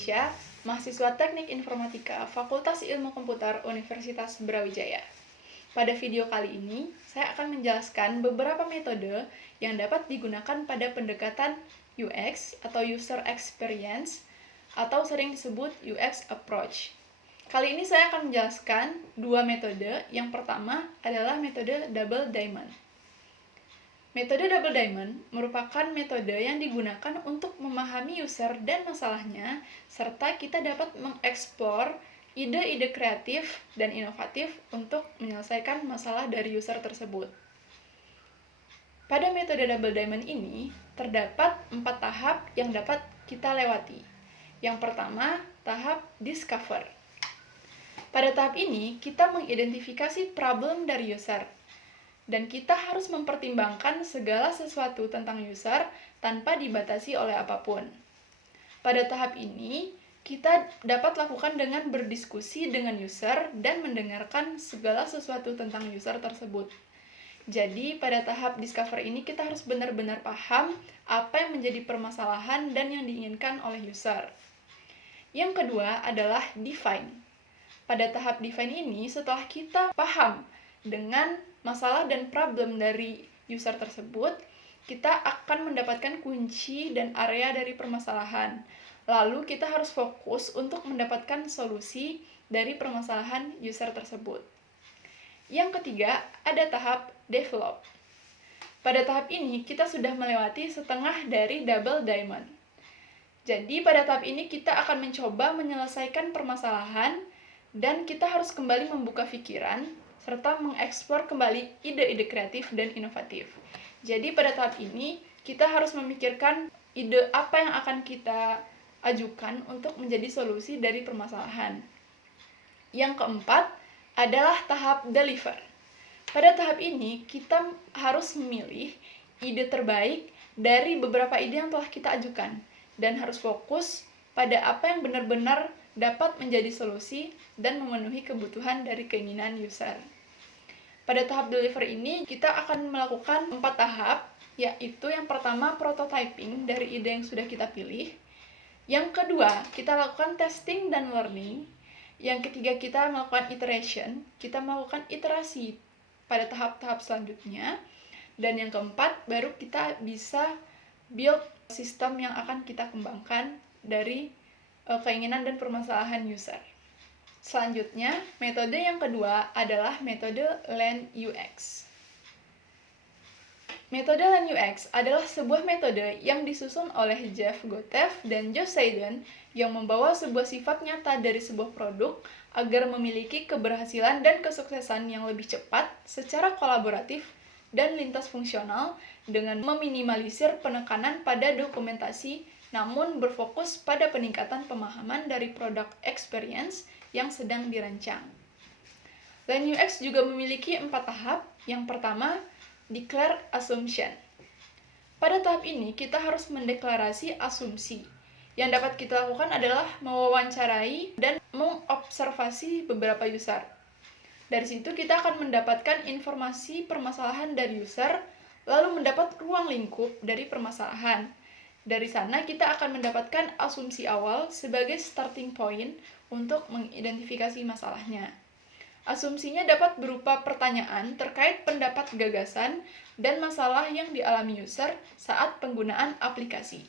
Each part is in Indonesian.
Aisyah, mahasiswa Teknik Informatika Fakultas Ilmu Komputer Universitas Brawijaya. Pada video kali ini, saya akan menjelaskan beberapa metode yang dapat digunakan pada pendekatan UX atau User Experience atau sering disebut UX Approach. Kali ini saya akan menjelaskan dua metode. Yang pertama adalah metode Double Diamond. Metode Double Diamond merupakan metode yang digunakan untuk memahami user dan masalahnya, serta kita dapat mengeksplor ide-ide kreatif dan inovatif untuk menyelesaikan masalah dari user tersebut. Pada metode Double Diamond ini, terdapat 4 tahap yang dapat kita lewati. Yang pertama, tahap Discover. Pada tahap ini, kita mengidentifikasi problem dari user, dan kita harus mempertimbangkan segala sesuatu tentang user tanpa dibatasi oleh apapun. Pada tahap ini, kita dapat lakukan dengan berdiskusi dengan user dan mendengarkan segala sesuatu tentang user tersebut. Jadi, pada tahap discover ini kita harus benar-benar paham apa yang menjadi permasalahan dan yang diinginkan oleh user. Yang kedua adalah define. Pada tahap define ini, setelah kita paham dengan masalah dan problem dari user tersebut, kita akan mendapatkan kunci dan area dari permasalahan. Lalu kita harus fokus untuk mendapatkan solusi dari permasalahan user tersebut. Yang ketiga, ada tahap develop. Pada tahap ini, kita sudah melewati setengah dari Double Diamond. Jadi, pada tahap ini kita akan mencoba menyelesaikan permasalahan dan kita harus kembali membuka pikiran serta mengeksplor kembali ide-ide kreatif dan inovatif. Jadi pada tahap ini, kita harus memikirkan ide apa yang akan kita ajukan untuk menjadi solusi dari permasalahan. Yang keempat adalah tahap deliver. Pada tahap ini, kita harus memilih ide terbaik dari beberapa ide yang telah kita ajukan, dan harus fokus pada apa yang benar-benar dapat menjadi solusi dan memenuhi kebutuhan dari keinginan user. Pada tahap deliver ini, kita akan melakukan 4 tahap, yaitu yang pertama prototyping dari ide yang sudah kita pilih. Yang kedua, kita lakukan testing dan learning. Yang ketiga, kita melakukan iteration, kita melakukan iterasi pada tahap-tahap selanjutnya. Dan yang keempat, baru kita bisa build sistem yang akan kita kembangkan dari keinginan dan permasalahan user. Selanjutnya, metode yang kedua adalah metode Lean UX. Metode Lean UX adalah sebuah metode yang disusun oleh Jeff Gotev dan Josh Seiden yang membawa sebuah sifat nyata dari sebuah produk agar memiliki keberhasilan dan kesuksesan yang lebih cepat secara kolaboratif dan lintas fungsional dengan meminimalisir penekanan pada dokumentasi namun berfokus pada peningkatan pemahaman dari produk experience yang sedang dirancang. Lean UX juga memiliki 4 tahap. Yang pertama, declare assumption. Pada tahap ini, kita harus mendeklarasi asumsi. Yang dapat kita lakukan adalah mewawancarai dan mengobservasi beberapa user. Dari situ kita akan mendapatkan informasi permasalahan dari user, lalu mendapat ruang lingkup dari permasalahan. Dari sana kita akan mendapatkan asumsi awal sebagai starting point untuk mengidentifikasi masalahnya. Asumsinya dapat berupa pertanyaan terkait pendapat gagasan dan masalah yang dialami user saat penggunaan aplikasi.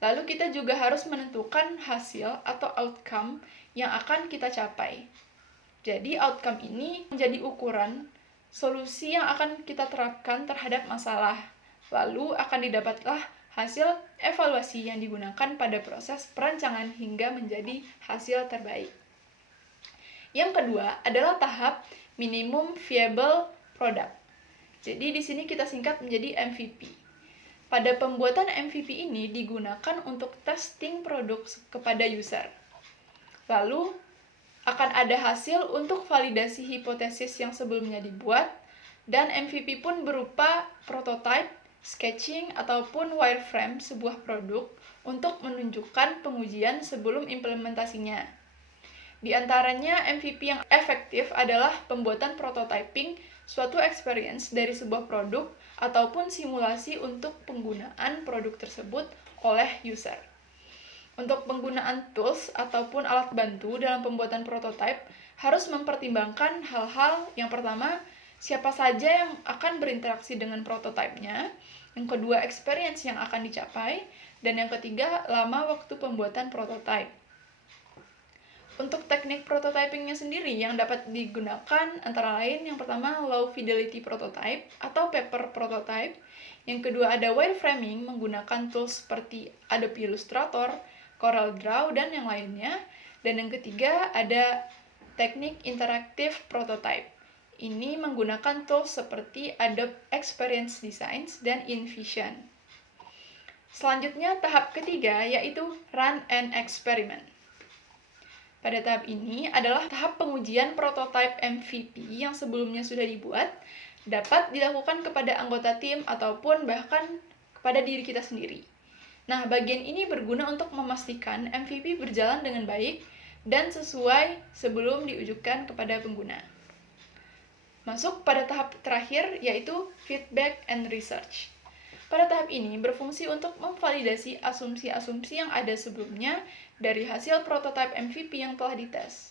Lalu kita juga harus menentukan hasil atau outcome yang akan kita capai. Jadi outcome ini menjadi ukuran solusi yang akan kita terapkan terhadap masalah. Lalu akan didapatlah hasil evaluasi yang digunakan pada proses perancangan hingga menjadi hasil terbaik. Yang kedua adalah tahap minimum viable product. Jadi di sini kita singkat menjadi MVP. Pada pembuatan MVP ini digunakan untuk testing produk kepada user. Lalu akan ada hasil untuk validasi hipotesis yang sebelumnya dibuat, dan MVP pun berupa prototype, sketching, ataupun wireframe sebuah produk untuk menunjukkan pengujian sebelum implementasinya. Di antaranya MVP yang efektif adalah pembuatan prototyping suatu experience dari sebuah produk ataupun simulasi untuk penggunaan produk tersebut oleh user. Untuk penggunaan tools ataupun alat bantu dalam pembuatan prototipe harus mempertimbangkan hal-hal. Yang pertama, siapa saja yang akan berinteraksi dengan prototipenya. Yang kedua, experience yang akan dicapai. Dan yang ketiga, lama waktu pembuatan prototipe. Untuk teknik prototypingnya sendiri yang dapat digunakan antara lain yang pertama low fidelity prototype atau paper prototype. Yang kedua ada wireframing menggunakan tools seperti Adobe Illustrator, CorelDRAW, dan yang lainnya. Dan yang ketiga ada teknik interactive prototype. Ini menggunakan tools seperti Adobe Experience Design dan InVision. Selanjutnya tahap ketiga yaitu run and experiment. Pada tahap ini adalah tahap pengujian prototipe MVP yang sebelumnya sudah dibuat, dapat dilakukan kepada anggota tim ataupun bahkan kepada diri kita sendiri. Nah, bagian ini berguna untuk memastikan MVP berjalan dengan baik dan sesuai sebelum diujukan kepada pengguna. Masuk pada tahap terakhir yaitu feedback and research. Pada tahap ini berfungsi untuk memvalidasi asumsi-asumsi yang ada sebelumnya dari hasil prototipe MVP yang telah dites.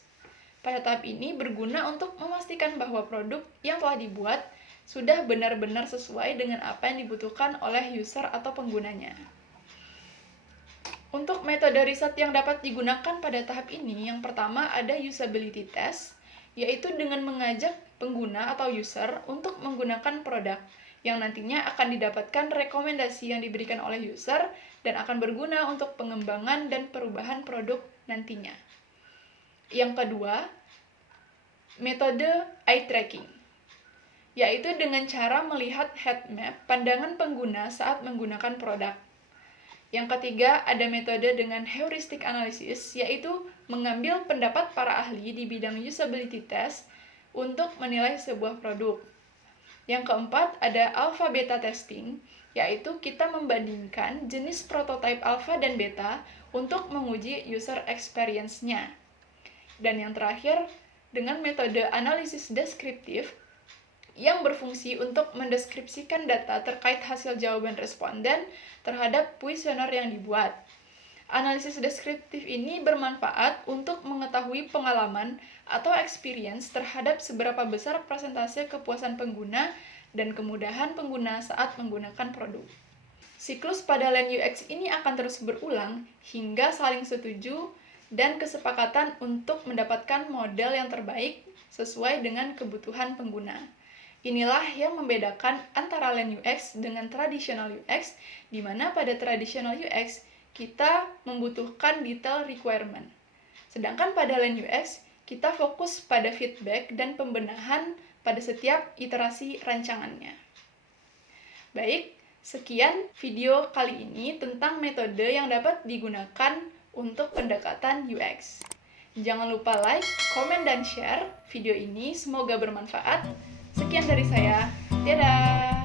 Pada tahap ini berguna untuk memastikan bahwa produk yang telah dibuat sudah benar-benar sesuai dengan apa yang dibutuhkan oleh user atau penggunanya. Untuk metode riset yang dapat digunakan pada tahap ini, yang pertama ada usability test, yaitu dengan mengajak pengguna atau user untuk menggunakan produk yang nantinya akan didapatkan rekomendasi yang diberikan oleh user dan akan berguna untuk pengembangan dan perubahan produk nantinya. Yang kedua, metode eye tracking, yaitu dengan cara melihat heat map pandangan pengguna saat menggunakan produk. Yang ketiga, ada metode dengan heuristic analysis, yaitu mengambil pendapat para ahli di bidang usability test untuk menilai sebuah produk. Yang keempat, ada alpha beta testing, yaitu kita membandingkan jenis prototipe alpha dan beta untuk menguji user experience-nya. Dan yang terakhir, dengan metode analisis deskriptif yang berfungsi untuk mendeskripsikan data terkait hasil jawaban responden terhadap kuesioner yang dibuat. Analisis deskriptif ini bermanfaat untuk mengetahui pengalaman atau experience terhadap seberapa besar persentase kepuasan pengguna dan kemudahan pengguna saat menggunakan produk. Siklus pada Land UX ini akan terus berulang hingga saling setuju dan kesepakatan untuk mendapatkan model yang terbaik sesuai dengan kebutuhan pengguna. Inilah yang membedakan antara Land UX dengan traditional UX, di mana pada traditional UX kita membutuhkan detail requirement. Sedangkan pada Land UX, kita fokus pada feedback dan pembenahan pada setiap iterasi rancangannya. Baik, sekian video kali ini tentang metode yang dapat digunakan untuk pendekatan UX. Jangan lupa like, komen, dan share video ini. Semoga bermanfaat. Sekian dari saya. Dadah!